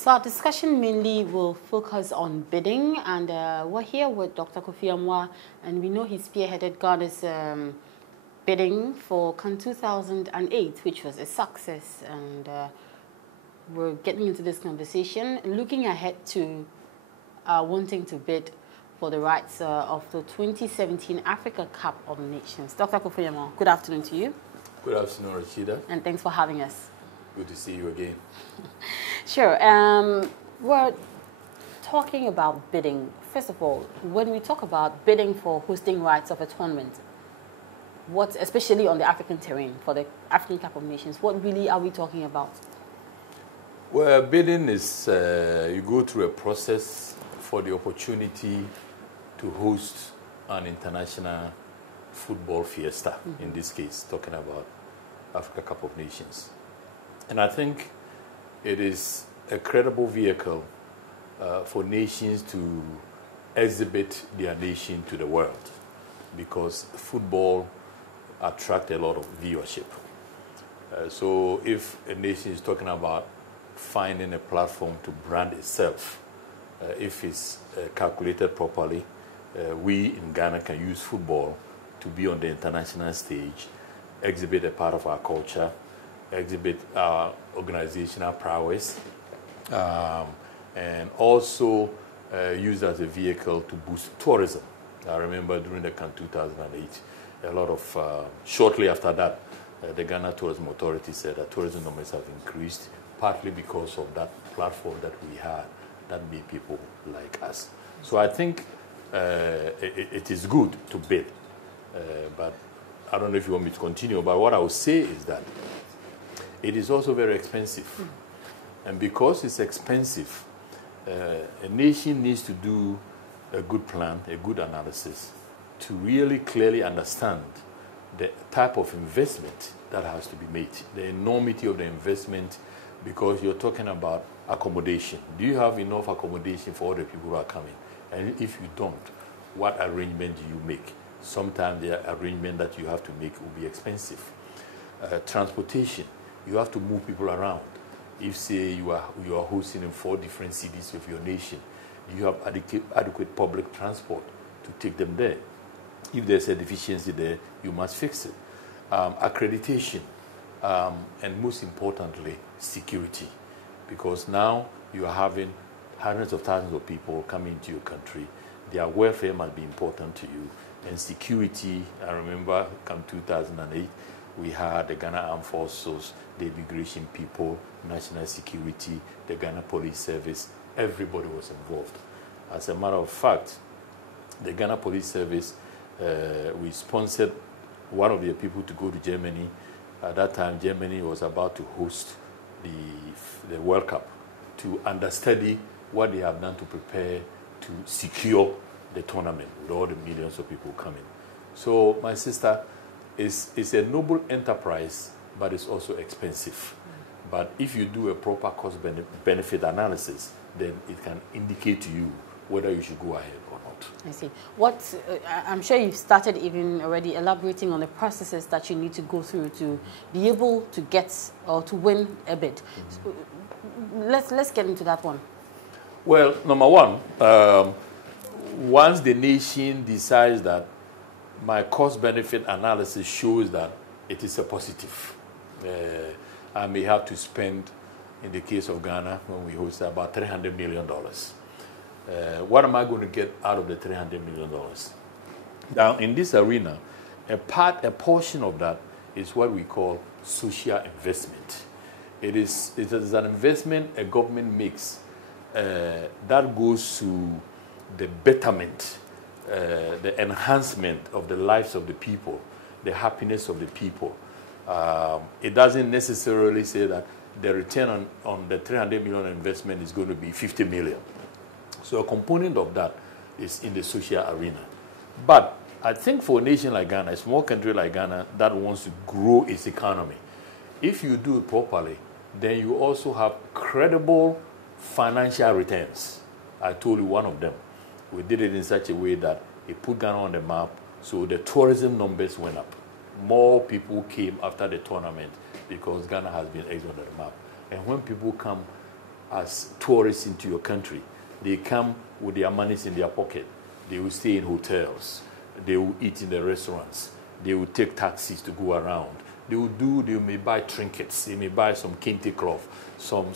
So our discussion mainly will focus on bidding, and we're here with Dr. Kofi Amoah, and we know he spearheaded Ghana's bidding for CAN 2008, which was a success, and we're getting into this conversation, looking ahead to wanting to bid for the rights of the 2017 Africa Cup of Nations. Dr. Kofi Amoah, good afternoon to you. Good afternoon, Rashida. And thanks for having us. Good to see you again. Sure. We're talking about bidding. First of all, when we talk about bidding for hosting rights of a tournament, especially on the African terrain, for the African Cup of Nations, what really are we talking about? Well, bidding is you go through a process for the opportunity to host an international football fiesta, in this case, talking about Africa Cup of Nations. And I think it is a credible vehicle for nations to exhibit their nation to the world, because football attracts a lot of viewership. So if a nation is talking about finding a platform to brand itself, if it's calculated properly, we in Ghana can use football to be on the international stage, exhibit a part of our culture, exhibit our organizational prowess, and also use as a vehicle to boost tourism. I remember during the CAN 2008, a lot of, shortly after that, the Ghana Tourism Authority said that tourism numbers have increased, partly because of that platform that we had that made people like us. So I think it is good to bid, but I don't know if you want me to continue, but what I would say is that it is also very expensive. And because it's expensive, a nation needs to do a good plan, a good analysis, to really clearly understand the type of investment that has to be made, the enormity of the investment, because you're talking about accommodation. Do you have enough accommodation for all the people who are coming? And if you don't, what arrangement do you make? Sometimes the arrangement that you have to make will be expensive. Transportation, you have to move people around. If, say, you are hosting in 4 different cities of your nation, you have adequate public transport to take them there. If there's a deficiency there, you must fix it. Accreditation, and most importantly, security. Because now you are having hundreds of thousands of people coming into your country. Their welfare must be important to you. And security, I remember come 2008, we had the Ghana Armed Forces, the immigration people, national security, the Ghana Police Service. Everybody was involved. As a matter of fact, the Ghana Police Service, we sponsored one of their people to go to Germany. At that time, Germany was about to host the World Cup, to understudy what they have done to prepare to secure the tournament with all the millions of people coming. So, my sister, it's a noble enterprise, but it's also expensive. But if you do a proper cost-benefit analysis, then it can indicate to you whether you should go ahead or not. I see. I'm sure you've started even already elaborating on the processes that you need to go through to be able to get or to win a bid. So let's get into that one. Well, number one, once the nation decides that my cost-benefit analysis shows that it is a positive, I may have to spend, in the case of Ghana, when we host, about $300 million. What am I going to get out of the $300 million? Now, in this arena, a portion of that is what we call social investment. It is an investment a government makes that goes to the betterment, the enhancement of the lives of the people, the happiness of the people. It doesn't necessarily say that the return on the $300 million investment is going to be $50 million. So a component of that is in the social arena. But I think for a nation like Ghana, a small country like Ghana that wants to grow its economy, if you do it properly, then you also have credible financial returns. I told you one of them. We did it in such a way that it put Ghana on the map, so the tourism numbers went up. More people came after the tournament because Ghana has been exiled on the map. And when people come as tourists into your country. They come with their monies in their pocket. They will stay in hotels. They will eat in the restaurants. They will take taxis to go around. They may buy trinkets. They may buy some kente cloth, some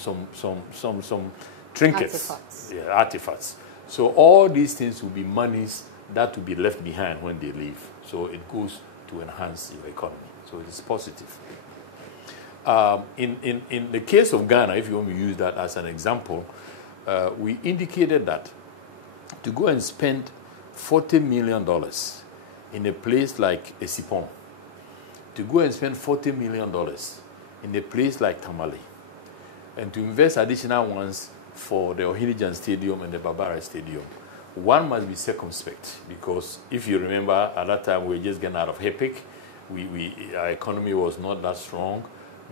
trinkets. Artifacts. Yeah, artifacts. So all these things will be monies that will be left behind when they leave. So it goes to enhance your economy. So it is positive. In the case of Ghana, if you want to use that as an example, we indicated that to go and spend $40 million in a place like Esipon, to go and spend $40 million in a place like Tamale, and to invest additional ones for the Ohinijan Stadium and the Barbara Stadium, one must be circumspect, because if you remember, at that time we were just getting out of HEPIC. Our economy was not that strong,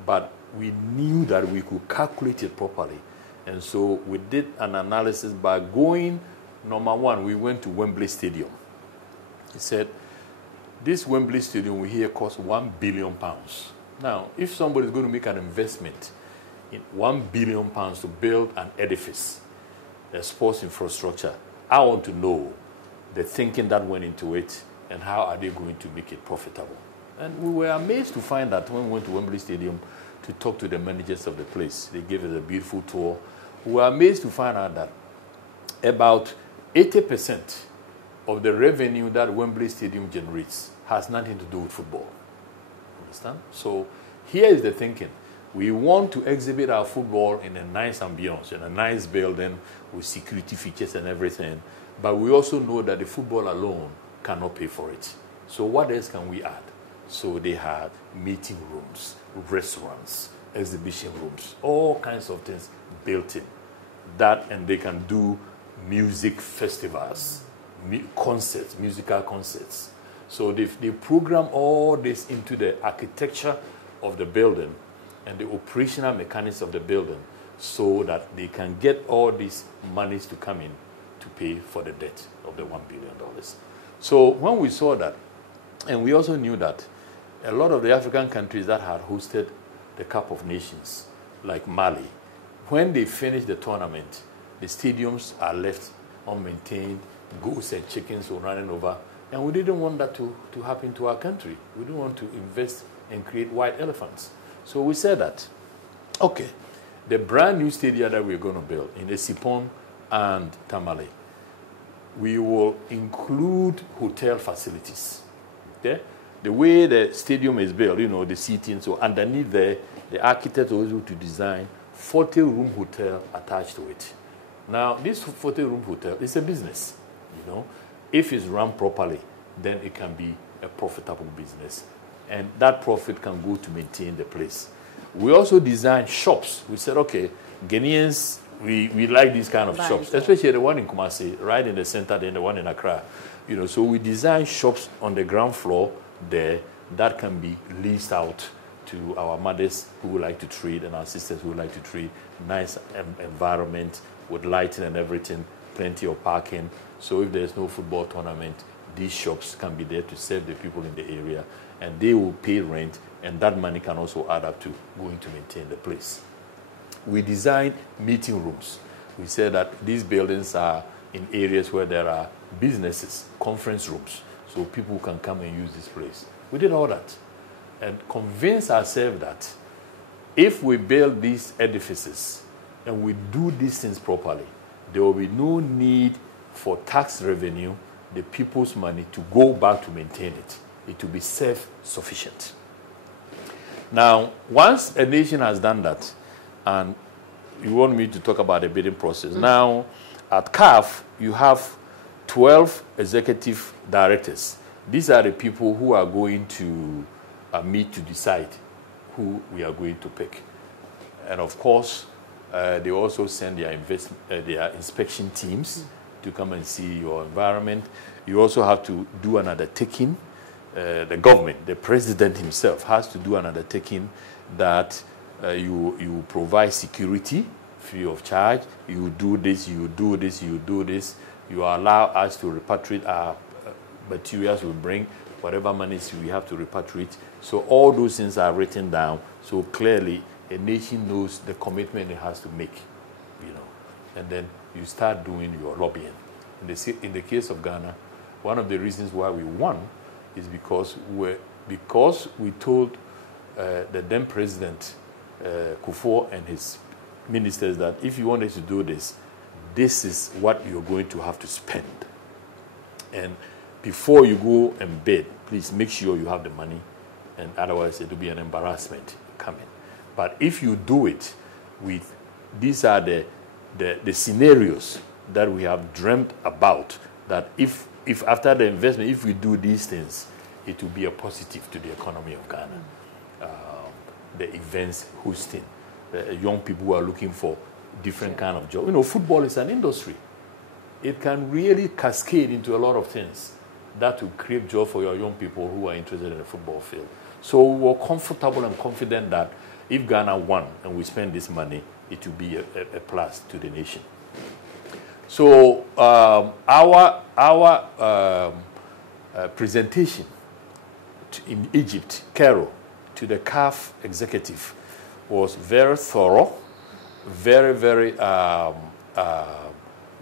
but we knew that we could calculate it properly. And so we did an analysis by going, number one, we went to Wembley Stadium. He said, this Wembley Stadium we hear costs £1 billion. Now, if somebody is going to make an investment in £1 billion to build an edifice, a sports infrastructure, I want to know the thinking that went into it and how are they going to make it profitable. And we were amazed to find that when we went to Wembley Stadium to talk to the managers of the place, they gave us a beautiful tour. We were amazed to find out that about 80% of the revenue that Wembley Stadium generates has nothing to do with football. Understand? So here is the thinking. We want to exhibit our football in a nice ambience, in a nice building with security features and everything. But we also know that the football alone cannot pay for it. So what else can we add? So they had meeting rooms, restaurants, exhibition rooms, all kinds of things built in. That, and they can do music festivals, concerts, musical concerts. So they program all this into the architecture of the building and the operational mechanics of the building, so that they can get all these monies to come in to pay for the debt of the $1 billion. So when we saw that, and we also knew that a lot of the African countries that had hosted the Cup of Nations, like Mali, when they finish the tournament, the stadiums are left unmaintained, goats and chickens were running over, and we didn't want that to happen to our country. We didn't want to invest and create white elephants. So we said that, okay, the brand new stadium that we're going to build in Esipon and Tamale, we will include hotel facilities. Okay? The way the stadium is built, you know, the seating, so underneath there, the architect was able to design 40-room hotel attached to it. Now, this 40-room hotel is a business, you know. If it's run properly, then it can be a profitable business. And that profit can go to maintain the place. We also designed shops. We said, okay, Ghanaians, we like these kind of shops, especially the one in Kumasi, right in the center, then the one in Accra. You know, so we designed shops on the ground floor there that can be leased out to our mothers who would like to trade and our sisters who would like to trade. Nice environment with lighting and everything, plenty of parking. So if there's no football tournament, these shops can be there to serve the people in the area, and they will pay rent, and that money can also add up to going to maintain the place. We designed meeting rooms. We said that these buildings are in areas where there are businesses, conference rooms, so people can come and use this place. We did all that and convinced ourselves that if we build these edifices and we do these things properly, there will be no need for tax revenue, the people's money, to go back to maintain it. It will be self-sufficient. Now, once a nation has done that, and you want me to talk about the bidding process. Now, at CAF, you have 12 executive directors. These are the people who are going to meet to decide who we are going to pick. And of course, they also send their inspection teams to come and see your environment. You also have to do an undertaking. The government, the president himself, has to do an undertaking that you provide security free of charge. You do this, you do this, you do this. You allow us to repatriate our materials we bring, whatever monies we have to repatriate. So all those things are written down. So clearly, a nation knows the commitment it has to make. you know, and then you start doing your lobbying. In the case of Ghana, one of the reasons why we won is because we told the then president Kufuor and his ministers that if you wanted to do this, this is what you're going to have to spend. And before you go and bid, please make sure you have the money, and otherwise it will be an embarrassment coming. But if you do it with, these are the scenarios that we have dreamt about, that if after the investment, if we do these things, it will be a positive to the economy of Ghana. The events hosting, young people who are looking for different kind of job. You know, football is an industry. It can really cascade into a lot of things that will create job for your young people who are interested in the football field. So we were comfortable and confident that if Ghana won and we spend this money, it will be a plus to the nation. So our presentation in Egypt, Cairo, to the CAF executive was very thorough, very, very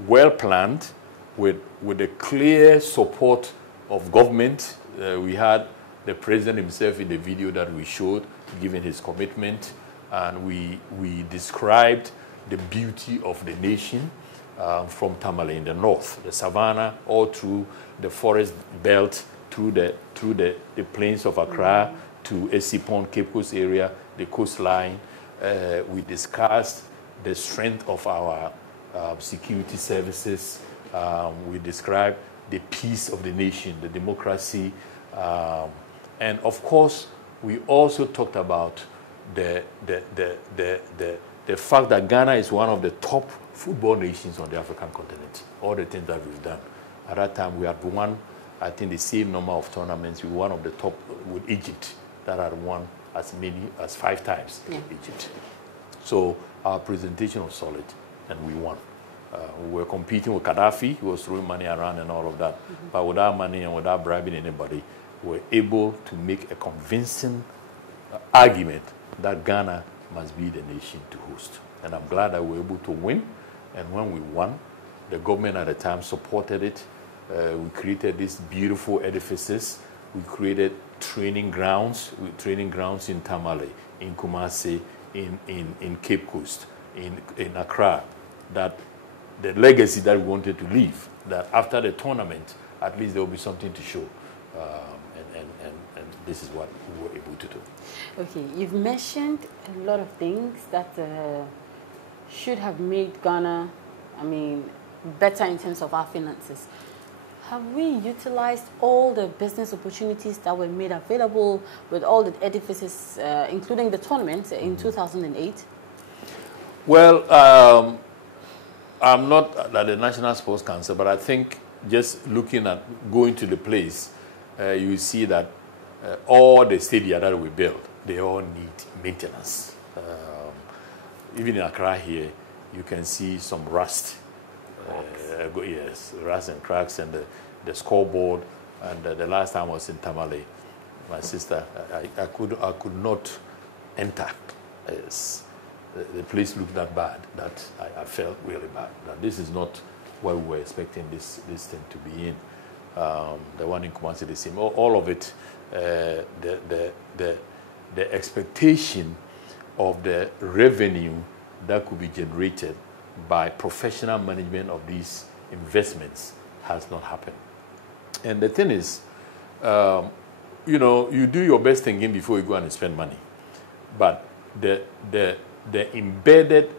well planned, with a clear support of government. We had the president himself in the video that we showed, giving his commitment, and we described the beauty of the nation from Tamale in the north, the savannah, all through the forest belt, through the plains of Accra to Esipon, Cape Coast area, the coastline. We discussed the strength of our security services. We described the peace of the nation, the democracy, and of course, we also talked about the fact that Ghana is one of the top football nations on the African continent. All the things that we've done. At that time, we had won, I think, the same number of tournaments. We were one of the top with Egypt that had won as many as 5 times in Egypt. So our presentation was solid, and we won. We were competing with Gaddafi. He was throwing money around and all of that. But without money and without bribing anybody, we were able to make a convincing argument that Ghana must be the nation to host. And I'm glad that we were able to win. And when we won, the government at the time supported it. We created these beautiful edifices. We created training grounds in Tamale, in Kumasi, in Cape Coast, in Accra. That the legacy that we wanted to leave, that after the tournament, at least there will be something to show. And this is what we were able to do. Okay, you've mentioned a lot of things that should have made Ghana, better in terms of our finances. Have we utilized all the business opportunities that were made available with all the edifices, including the tournament in 2008? Well, I'm not at the National Sports Council, but I think just looking at going to the place, you see that all the stadia that we build, they all need maintenance. Even in Accra here, you can see some rust. Yes, rust and cracks, and the scoreboard. And the last time I was in Tamale, my sister, I could not enter. The place looked that bad that I felt really bad. That this is not what we were expecting this thing to be in. The one in Kumasi, the same. All of it, the expectation of the revenue that could be generated by professional management of these investments has not happened. And the thing is, you do your best thinking before you go and spend money. But the embedded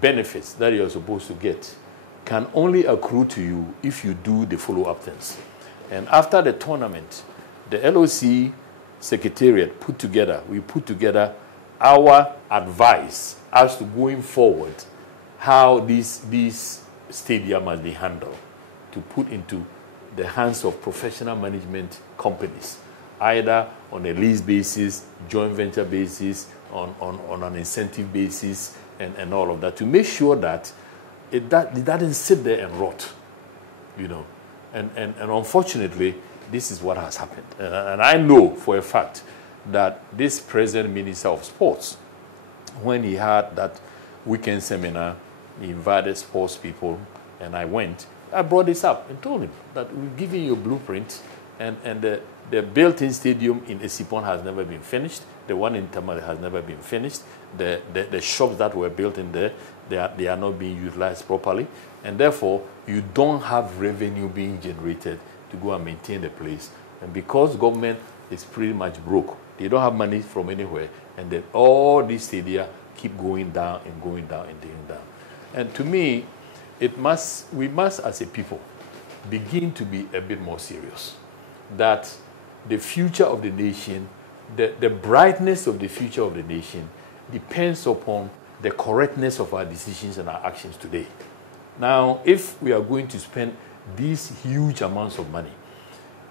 benefits that you're supposed to get can only accrue to you if you do the follow-up things. And after the tournament, the LOC Secretariat put together our advice as to going forward, how these stadia must be handled, to put into the hands of professional management companies, either on a lease basis, joint venture basis, on an incentive basis, and all of that, to make sure that it doesn't sit there and rot, And unfortunately, this is what has happened. And I know for a fact that this present Minister of Sports, when he had that weekend seminar he invited sports people, and I went. I brought this up and told him that we've given you a blueprint, and the built-in stadium in Esipon has never been finished. The one in Tamale has never been finished. The shops that were built in there, they are not being utilized properly, and therefore you don't have revenue being generated to go and maintain the place. And because government is pretty much broke, they don't have money from anywhere, and then all these stadia keep going down and going down and going down. And to me, we must as a people begin to be a bit more serious. That the future of the nation, the brightness of the future of the nation depends upon the correctness of our decisions and our actions today. Now, if we are going to spend these huge amounts of money,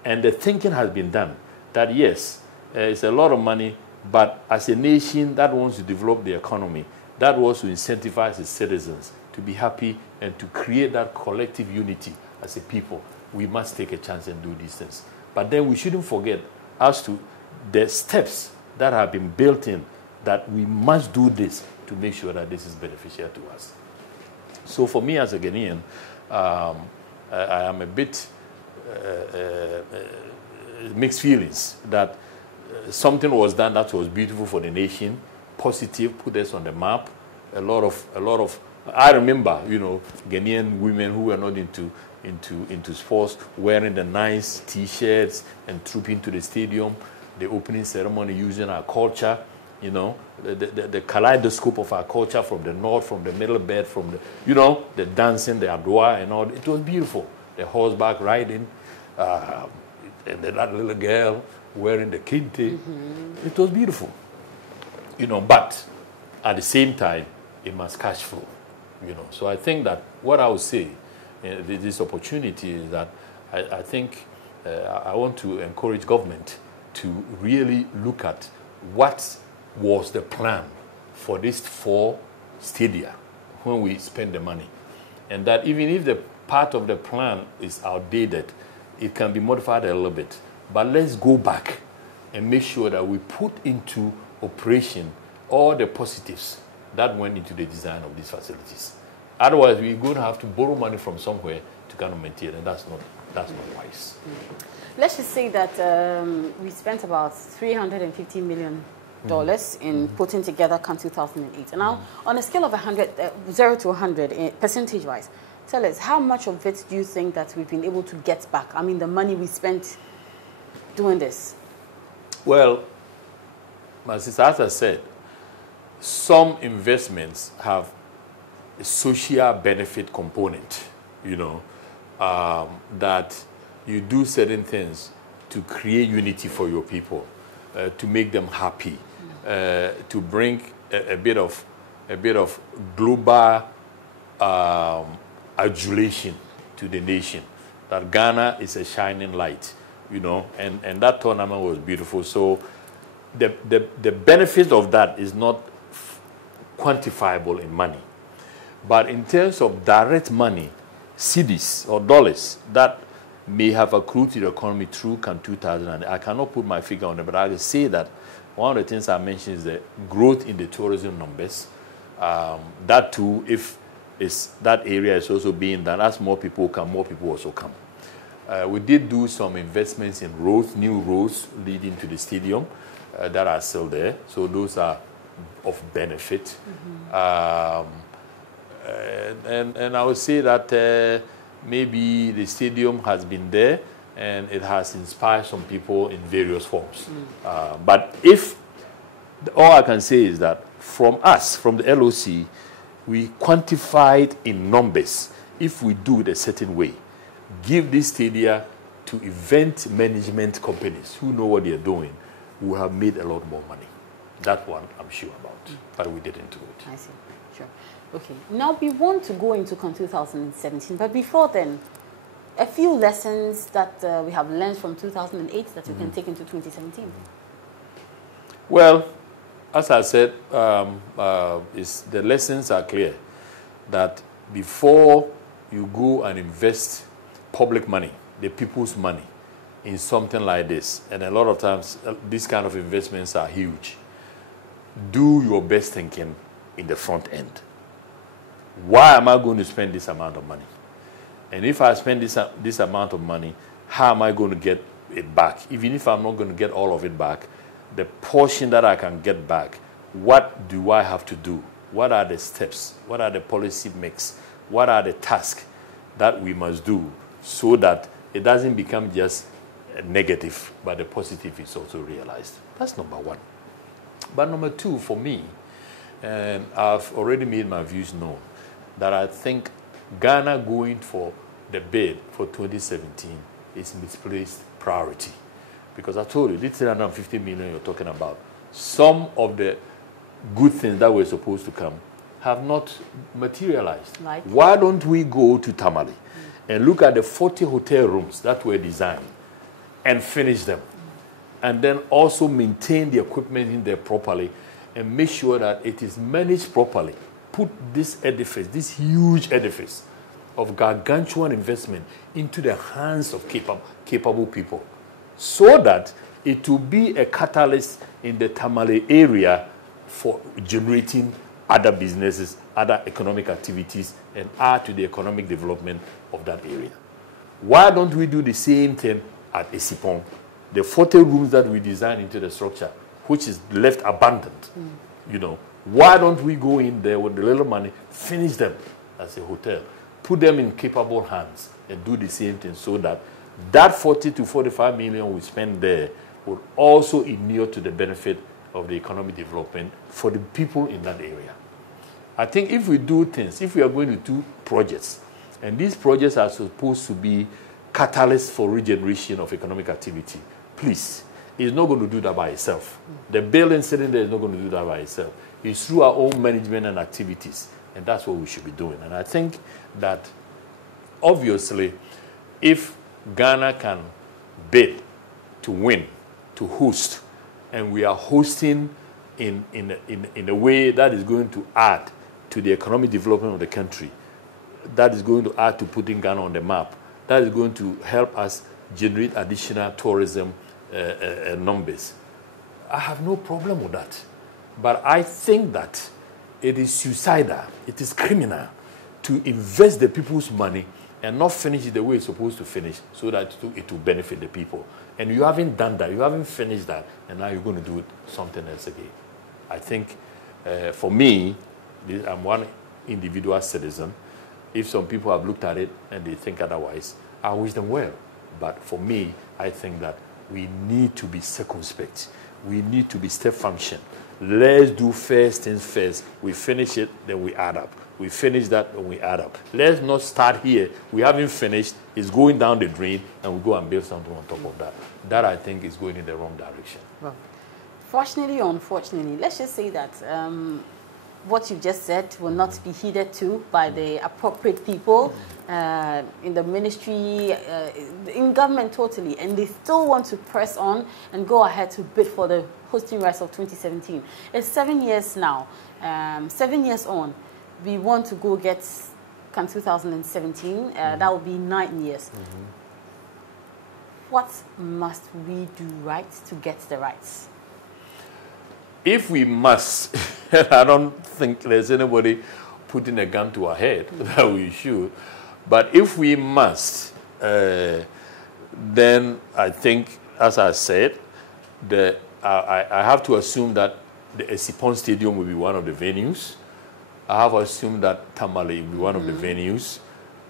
and the thinking has been done that yes, it's a lot of money, but as a nation that wants to develop the economy, that wants to incentivize its citizens to be happy and to create that collective unity as a people, we must take a chance and do these things. But then we shouldn't forget as to the steps that have been built in, that we must do this to make sure that this is beneficial to us. So for me as a Ghanaian, I am a bit mixed feelings that something was done that was beautiful for the nation, positive, put us on the map. A lot of. I remember, Ghanaian women who were not into sports wearing the nice T-shirts and trooping to the stadium, the opening ceremony using our culture, the kaleidoscope of our culture from the north, from the middle belt, from the dancing, the adwa and all. It was beautiful. The horseback riding, and that little girl wearing the kente. Mm-hmm. It was beautiful. But at the same time, it must cash flow. So I think that what I would say this opportunity is that I think I want to encourage government to really look at what was the plan for these 4 stadia when we spend the money. And that even if the part of the plan is outdated, it can be modified a little bit. But let's go back and make sure that we put into operation all the positives that went into the design of these facilities. Otherwise, we're going to have to borrow money from somewhere to kind of maintain it, and that's not wise. Let's just say that we spent about $350 million in putting together CAN 2008. And now, on a scale of 0 to 100, percentage-wise, tell us, how much of it do you think that we've been able to get back? I mean, the money we spent doing this. Well, my sister, as I said, some investments have a social benefit component, that you do certain things to create unity for your people, to make them happy, to bring a bit of global adulation to the nation. That Ghana is a shining light, and that tournament was beautiful. So the benefit of that is not quantifiable in money. But in terms of direct money, cedis or dollars that may have accrued to the economy through CAN 2000, I cannot put my figure on it, but I can say that one of the things I mentioned is the growth in the tourism numbers. That too, if that area is also being done, as more people come, more people also come. We did do some investments in roads, new roads leading to the stadium that are still there. So those are of benefit. And I would say that maybe the stadium has been there and it has inspired some people in various forms. But all I can say is that from us, from the LOC, we quantified in numbers, if we do it a certain way, give this stadia to event management companies who know what they're doing, who have made a lot more money. That one I'm sure about, but we didn't do it. I see. Sure. Okay. Now we want to go into CAN 2017, but before then, a few lessons that we have learned from 2008 that we can take into 2017. Well, as I said, the lessons are clear that before you go and invest public money, the people's money, in something like this, and a lot of times these kind of investments are huge, do your best thinking in the front end. why am I going to spend this amount of money? And if I spend this amount of money, how am I going to get it back? Even if I'm not going to get all of it back, the portion that I can get back, what do I have to do? What are the steps? What are the policy mix? What are the tasks that we must do so that it doesn't become just a negative, but the positive is also realized? That's number one. But number two, for me, and I've already made my views known, that I think Ghana going for the bid for 2017 is misplaced priority. Because I told you, this 350 million you're talking about, some of the good things that were supposed to come have not materialized. Like? Why don't we go to Tamale and look at the 40 hotel rooms that were designed and finish them? And then also maintain the equipment in there properly and make sure that it is managed properly. Put this edifice, this huge edifice of gargantuan investment into the hands of capable people so that it will be a catalyst in the Tamale area for generating other businesses, other economic activities, and add to the economic development of that area. Why don't we do the same thing at Esipon? The 40 rooms that we designed into the structure, which is left abandoned, you know, why don't we go in there with the little money, finish them as a hotel, put them in capable hands, and do the same thing so that that 40 to 45 million we spend there will also inure to the benefit of the economic development for the people in that area. I think if we do things, if we are going to do projects, and these projects are supposed to be catalysts for regeneration of economic activity, please, it's not going to do that by itself. The building sitting there is not going to do that by itself. It's through our own management and activities, and that's what we should be doing. And I think that, obviously, if Ghana can bid to win, to host, and we are hosting in a way that is going to add to the economic development of the country, that is going to add to putting Ghana on the map, that is going to help us generate additional tourism numbers, I have no problem with that. But I think that it is suicidal, it is criminal to invest the people's money and not finish it the way it's supposed to finish so that it will benefit the people. And you haven't done that, you haven't finished that, and now you're going to do it something else again. I think, for me, I'm one individual citizen. If some people have looked at it and they think otherwise, I wish them well. But for me, I think that we need to be circumspect. We need to be step function. Let's do first things first. We finish it, then we add up. We finish that, then we add up. Let's not start here. We haven't finished. It's going down the drain, and we go and build something on top of that. That, I think, is going in the wrong direction. Well, fortunately or unfortunately, let's just say that what you just said will not be heeded to by the appropriate people in the ministry, in government totally, and they still want to press on and go ahead to bid for the hosting rights of 2017. It's 7 years now. 7 years on, we want to go get CAN 2017. That will be 9 years. What must we do right to get the rights? If we must, I don't think there's anybody putting a gun to our head that we should, but if we must, then I think, as I said, I have to assume that the Esipon Stadium will be one of the venues. I have assumed that Tamale will be one of the venues.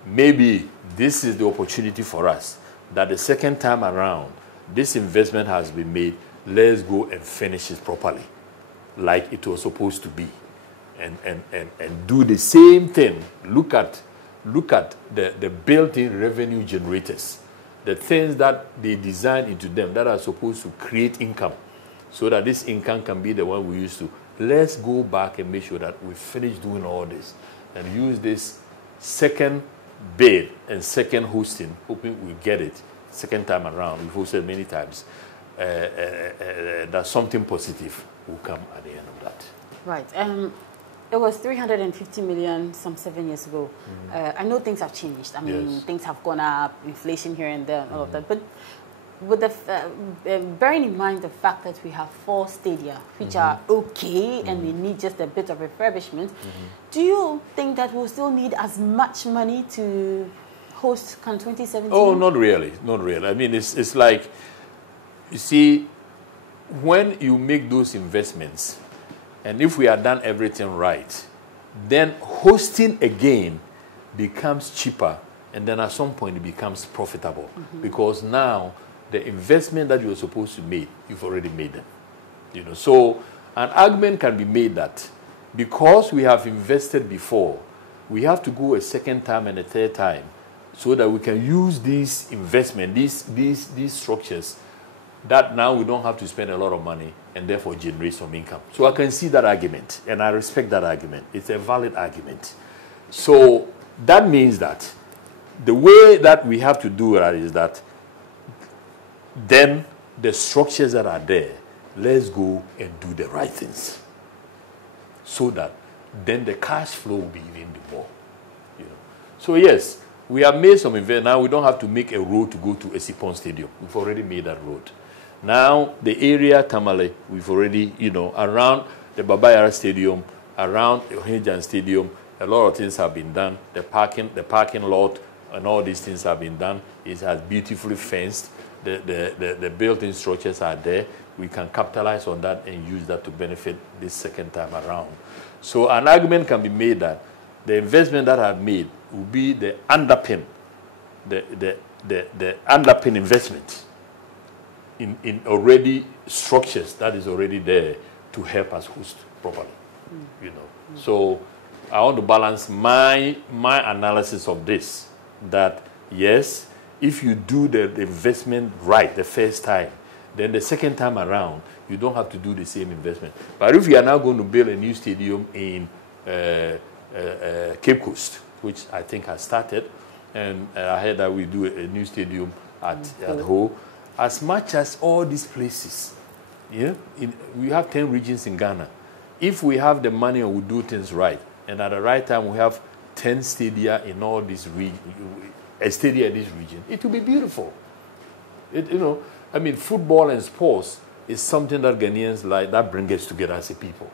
Maybe this is the opportunity for us, that the second time around, this investment has been made, let's go and finish it properly, like it was supposed to be, and do the same thing. Look at the built-in revenue generators, the things that they design into them that are supposed to create income, so that this income can be the one we use to. Let's go back and make sure that we finish doing all this and use this second bid and second hosting, hoping we get it second time around. We've hosted many times. That something positive will come at the end of that. Right. It was 350 million some 7 years ago. I know things have changed. I mean, things have gone up, inflation here and there, and all of that. But with the bearing in mind the fact that we have 4 stadia which are okay and they need just a bit of refurbishment, do you think that we'll still need as much money to host CAN 2017? Oh, not really, not really. I mean, it's like, you see, when you make those investments, and if we have done everything right, then hosting again becomes cheaper, and then at some point it becomes profitable, because now the investment that you're supposed to make, you've already made them. You know, so an argument can be made that because we have invested before, we have to go a second time and a third time, so that we can use these investment, these structures, that now we don't have to spend a lot of money and therefore generate some income. So I can see that argument, and I respect that argument. It's a valid argument. So that means that the way that we have to do that is that then the structures that are there, let's go and do the right things, so that then the cash flow will be even more. You know. So yes, we have made some investment. Now we don't have to make a road to go to Esipon Stadium. We've already made that road. Now the area Tamale, we've already, you know, around the Babayara Stadium, around Ohinjan Stadium, a lot of things have been done. The parking lot and all these things have been done. It has beautifully fenced. The built-in structures are there. We can capitalize on that and use that to benefit this second time around. So an argument can be made that the investment that I've made will be the underpin, the underpin investment in already structures that is already there to help us host properly. You know. So I want to balance my analysis of this, that yes, if you do the investment right the first time, then the second time around, you don't have to do the same investment. But if you are now going to build a new stadium in Cape Coast, which I think has started, and I heard that we do a new stadium at Ho, as much as all these places, yeah, we have 10 regions in Ghana. If we have the money and we do things right, and at the right time we have 10 stadia in all these regions, a stadia in this region, it will be beautiful. You know, I mean, football and sports is something that Ghanaians like, that brings us together as a people.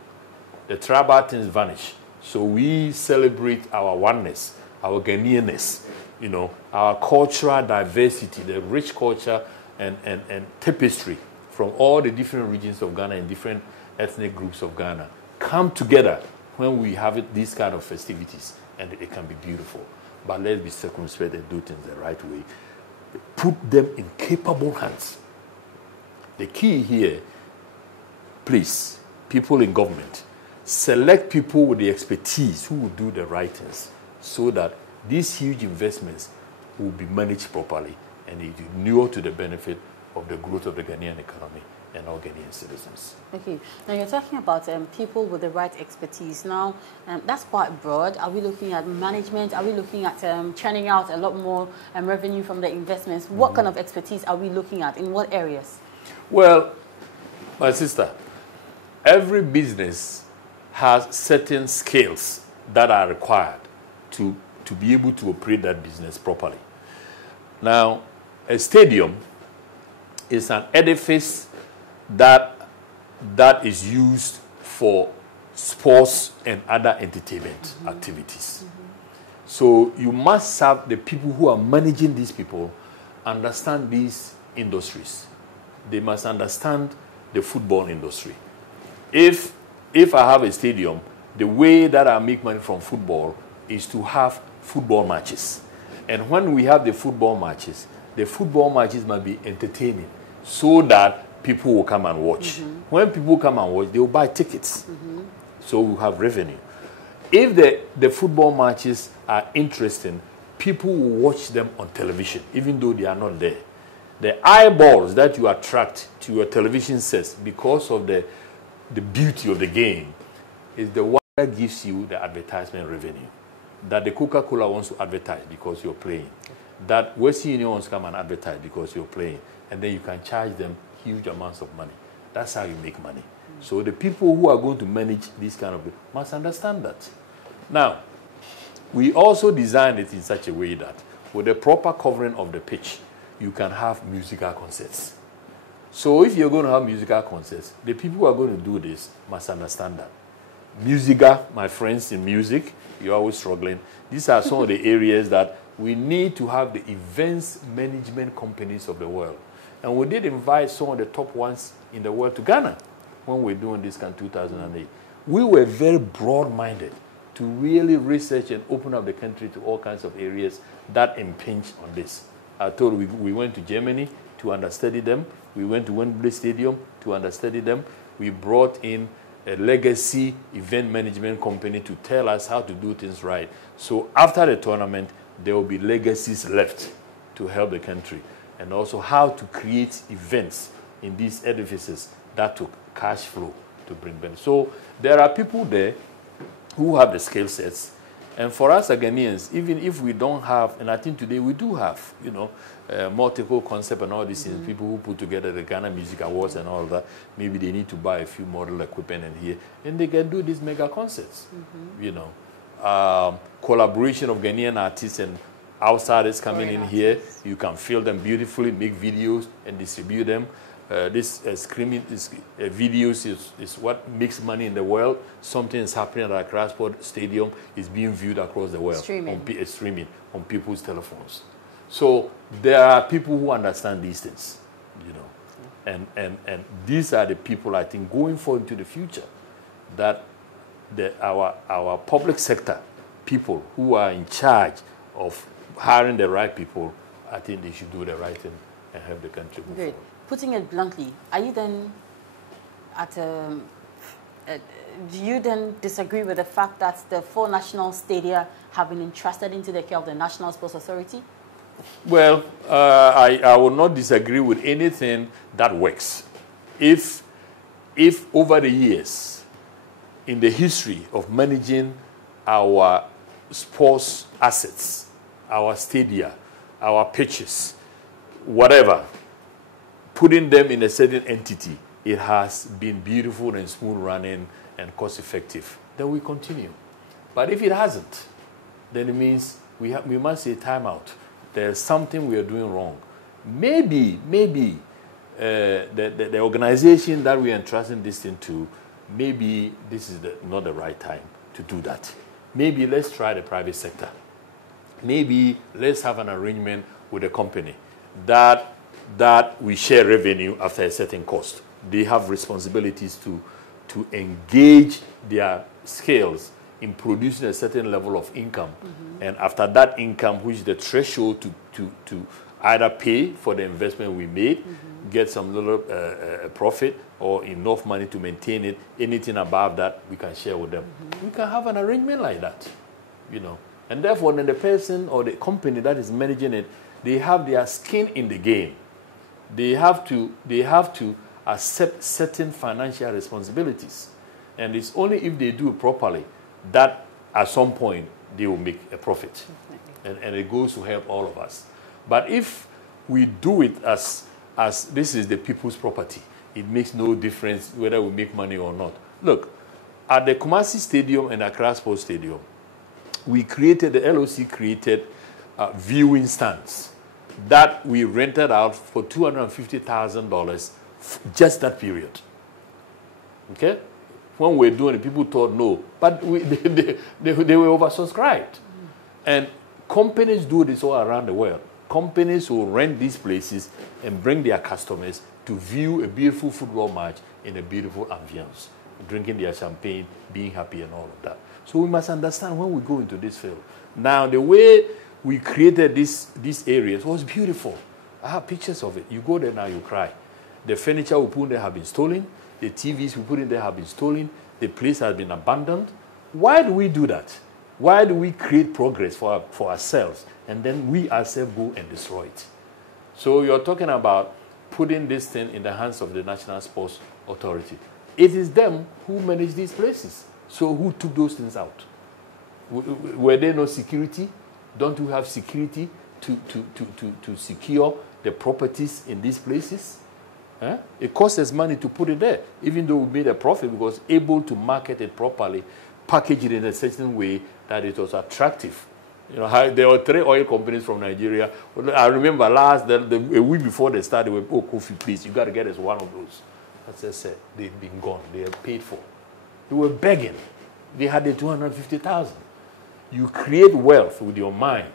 The tribal things vanish. So we celebrate our oneness, our Ghanaianness, you know, our cultural diversity, the rich culture and tapestry from all the different regions of Ghana and different ethnic groups of Ghana come together when we have these kind of festivities, and it can be beautiful. But let's be circumspect and do things the right way. Put them in capable hands. The key here, please, people in government, select people with the expertise who will do the right things, so that these huge investments will be managed properly and it will inure to the benefit of the growth of the Ghanaian economy and all Ghanaian citizens. Okay. Now you're talking about people with the right expertise. Now, that's quite broad. Are we looking at management? Are we looking at churning out a lot more revenue from the investments? What kind of expertise are we looking at? In what areas? Well, my sister, every business has certain skills that are required to be able to operate that business properly. Now, a stadium is an edifice that is used for sports and other entertainment activities. So you must have the people who are managing these people understand these industries. They must understand the football industry. If I have a stadium, the way that I make money from football is to have football matches. And when we have the football matches must be entertaining, so that people will come and watch. When people come and watch, they will buy tickets. So we have revenue. If the football matches are interesting, people will watch them on television, even though they are not there. The eyeballs that you attract to your television sets because of the beauty of the game is the one that gives you the advertisement revenue. That the Coca-Cola wants to advertise because you're playing. That Western Union wants to come and advertise because you're playing. And then you can charge them huge amounts of money. That's how you make money. So the people who are going to manage this kind of thing must understand that. Now, we also designed it in such a way that with the proper covering of the pitch, you can have musical concerts. So if you're going to have musical concerts, the people who are going to do this must understand that. Musica, my friends in music, you're always struggling. These are some of the areas that we need to have the events management companies of the world. And we did invite some of the top ones in the world to Ghana when we were doing this in 2008. We were very broad-minded to really research and open up the country to all kinds of areas that impinge on this. I told you we went to Germany to understudy them. We went to Wembley Stadium to understudy them. We brought in a legacy event management company to tell us how to do things right. So after the tournament, there will be legacies left to help the country, and also how to create events in these edifices that took cash flow to bring benefit. So there are people there who have the skill sets. And for us as Ghanaians, even if we don't have, and I think today we do have, multiple concept and all these things, people who put together the Ghana Music Awards and all that, maybe they need to buy a few model equipment and here, and they can do these mega concerts, collaboration of Ghanaian artists and outsiders coming in here. You can film them beautifully, make videos and distribute them. Videos is what makes money in the world. Something is happening at Accra Sport Stadium, is being viewed across the world. Streaming on people's telephones. So there are people who understand these things, and these are the people, I think, going forward into the future, that our public sector people who are in charge of hiring the right people, I think they should do the right thing and help the country move forward. Putting it bluntly, are you then do you then disagree with the fact that the 4 national stadia have been entrusted into the care of the National Sports Authority? Well, I will not disagree with anything that works. If over the years, in the history of managing our sports assets, our stadia, our pitches, whatever, putting them in a certain entity, it has been beautiful and smooth running and cost effective, then we continue. But if it hasn't, then it means we must say time out. There's something we are doing wrong. Maybe the organization that we are entrusting this thing to, maybe this is not the right time to do that. Maybe let's try the private sector. Maybe let's have an arrangement with a company that we share revenue after a certain cost. They have responsibilities to engage their skills in producing a certain level of income. And after that income, which is the threshold to either pay for the investment we made, get some little profit or enough money to maintain it, anything above that, we can share with them. We can have an arrangement like that, And therefore, then the person or the company that is managing it, they have their skin in the game. They have to accept certain financial responsibilities. And it's only if they do it properly that at some point they will make a profit. And it goes to help all of us. But if we do it as this is the people's property, it makes no difference whether we make money or not. Look, at the Kumasi Stadium and Accra Sports Stadium, the LOC created viewing stands that we rented out for $250,000 just that period. Okay? When we were doing it, people thought no, but they were oversubscribed. And companies do this all around the world. Companies will rent these places and bring their customers to view a beautiful football match in a beautiful ambience, drinking their champagne, being happy and all of that. So we must understand when we go into this field. Now, the way we created these areas was beautiful. I have pictures of it. You go there now, you cry. The furniture we put in there have been stolen. The TVs we put in there have been stolen. The place has been abandoned. Why do we do that? Why do we create progress for ourselves and then we ourselves go and destroy it? So you're talking about putting this thing in the hands of the National Sports Authority. It is them who manage these places. So who took those things out? Were there no security? Don't we have security to secure the properties in these places? It costs us money to put it there. Even though we made a profit, we was able to market it properly, package it in a certain way that it was attractive You know, there were 3 oil companies from Nigeria. I remember a week before they started, they were, oh, Kofi, please, you got to get us one of those. As I said, they've been gone. They are paid for. They were begging. They had the 250,000. You create wealth with your mind.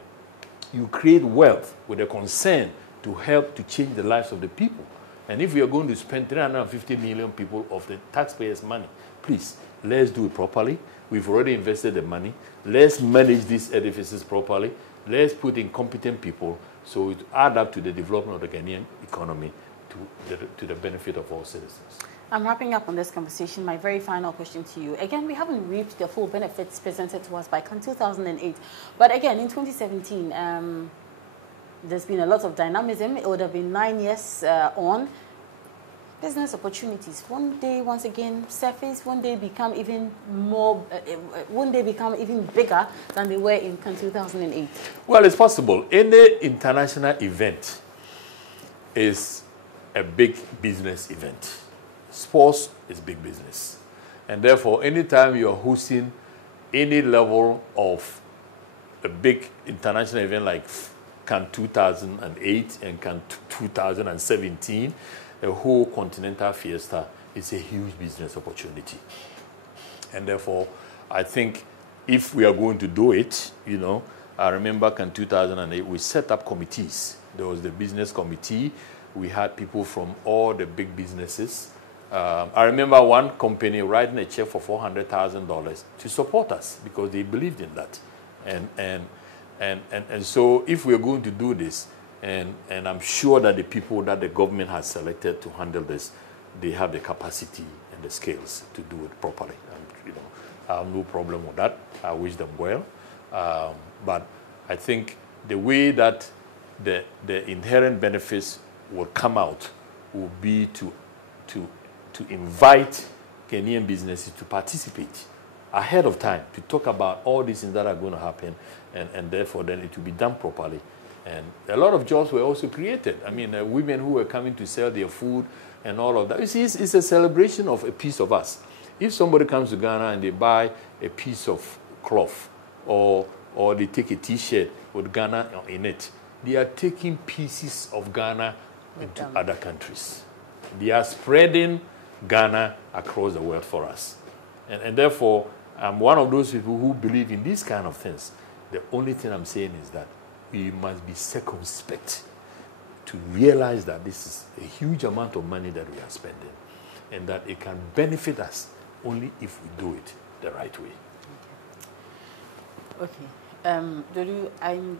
You create wealth with a concern to help to change the lives of the people. And if we are going to spend 350 million people of the taxpayers' money, please, let's do it properly. We've already invested the money. Let's manage these edifices properly. Let's put in competent people so it add up to the development of the Ghanaian economy to the benefit of all citizens. I'm wrapping up on this conversation. My very final question to you. Again, we haven't reaped the full benefits presented to us by 2008. But again, in 2017, there's been a lot of dynamism. It would have been 9 years on. Business opportunities, one day, once again, surface, one day become even more, one day become even bigger than they were in 2008? Well, it's possible. Any international event is a big business event. Sports is big business. And therefore, anytime you're hosting any level of a big international event like Can 2008 and Can 2017, a whole continental fiesta is a huge business opportunity. And therefore, I think if we are going to do it, you know, I remember in 2008, we set up committees. There was the business committee. We had people from all the big businesses. I remember one company writing a check for $400,000 to support us because they believed in that. And so if we're going to do this, and I'm sure that the people that the government has selected to handle this, they have the capacity and the skills to do it properly. And, you know, I have no problem with that. I wish them well. But I think the way that the inherent benefits will come out will be to invite Ghanaian businesses to participate ahead of time, to talk about all these things that are going to happen, and therefore then it will be done properly. And a lot of jobs were also created. I mean, women who were coming to sell their food and all of that. You see, it's a celebration of a piece of us. If somebody comes to Ghana and they buy a piece of cloth or they take a T-shirt with Ghana in it, they are taking pieces of Ghana into other countries. They are spreading Ghana across the world for us. And therefore, I'm one of those people who believe in these kind of things. The only thing I'm saying is that we must be circumspect to realize that this is a huge amount of money that we are spending and that it can benefit us only if we do it the right way. Okay. Dodu, I'm